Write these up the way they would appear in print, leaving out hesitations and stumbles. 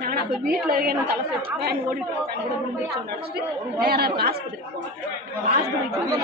நான் அப்போ வீட்டில் இருக்கேன், தலை ஃபேன் ஓடிட்டு ஃபேன் கூட விழுந்துருச்சு நினச்சிட்டு நேராக ஆஸ்பத்திரிக்கு போனேன். ஆஸ்பத்திரிக்கு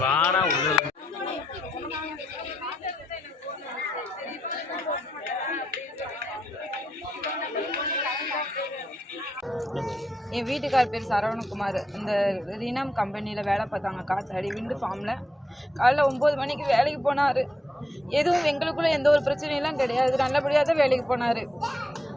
வாடா உள்ள என் வீட்டுக்கார் பேர் சரவணகுமார். இந்த ரினம் கம்பெனியில் வேலை பார்த்தாங்க, காத்தாடி விண்டு ஃபார்மில். காலைல 9 மணிக்கு வேலைக்கு போனார். எதுவும் எங்களுக்குள்ளே எந்த ஒரு பிரச்சனையெல்லாம் கிடையாது, நல்லபடியாக தான் வேலைக்கு போனார்.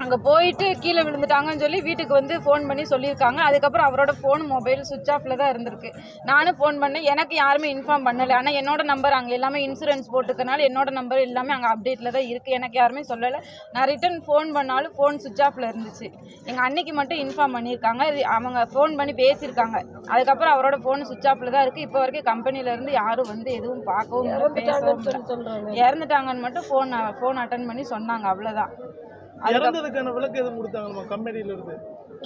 அங்கே போயிட்டு கீழே விழுந்துட்டாங்கன்னு சொல்லி வீட்டுக்கு வந்து ஃபோன் பண்ணி சொல்லியிருக்காங்க. அதுக்கப்புறம் அவரோட ஃபோன் மொபைல் சுவிட்ச் ஆஃபில் தான் இருந்திருக்கு. நானும் ஃபோன் பண்ணேன், எனக்கு யாருமே இன்ஃபார்ம் பண்ணலை. ஆனால் என்னோட நம்பர் அங்கே எல்லாமே இன்சூரன்ஸ் போட்டுக்கனால என்னோட நம்பர் எல்லாமே அங்கே அப்டேட்டில் தான் இருக்குது. எனக்கு யாருமே சொல்லலை. நான் ரிட்டன் ஃபோன் பண்ணாலும் ஃபோன் சுவிட்ச் ஆஃபில் இருந்துச்சு. எங்கள் அன்னைக்கு மட்டும் இன்ஃபார்ம் பண்ணியிருக்காங்க, அவங்க ஃபோன் பண்ணி பேசியிருக்காங்க. அதுக்கப்புறம் அவரோட ஃபோன் சுவிட்ச் ஆஃபில் தான் இருக்குது. இப்போ வரைக்கும் கம்பெனிலேருந்து யாரும் வந்து எதுவும் பார்க்கவும் இல்லை, பேசவும் இல்லை. இறந்துட்டாங்கன்னு மட்டும் ஃபோன் அட்டன் பண்ணி சொன்னாங்க, அவ்வளோதான். இறந்ததுக்கான விளக்கு எதுவும் கொடுத்தாங்களா கம்பெனில இருந்து?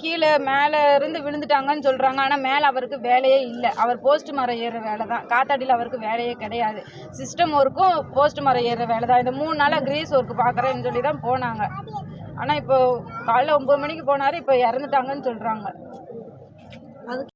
கீழே மேலே இருந்து விழுந்துட்டாங்கன்னு சொல்கிறாங்க. ஆனால் மேலே அவருக்கு வேலையே இல்லை. அவர் போஸ்ட் மரம் ஏறுற வேலை தான். காத்தாடியில் அவருக்கு வேலையே கிடையாது. சிஸ்டம் ஒர்க்கும் போஸ்ட் மரம் ஏறுற வேலை தான். இந்த 3 நாளாக கிரீஸ் ஒர்க் பார்க்குறேன்னு சொல்லி தான் போனாங்க. ஆனால் இப்போ காலைல 9 மணிக்கு போனார், இப்போ இறந்துட்டாங்கன்னு சொல்கிறாங்க.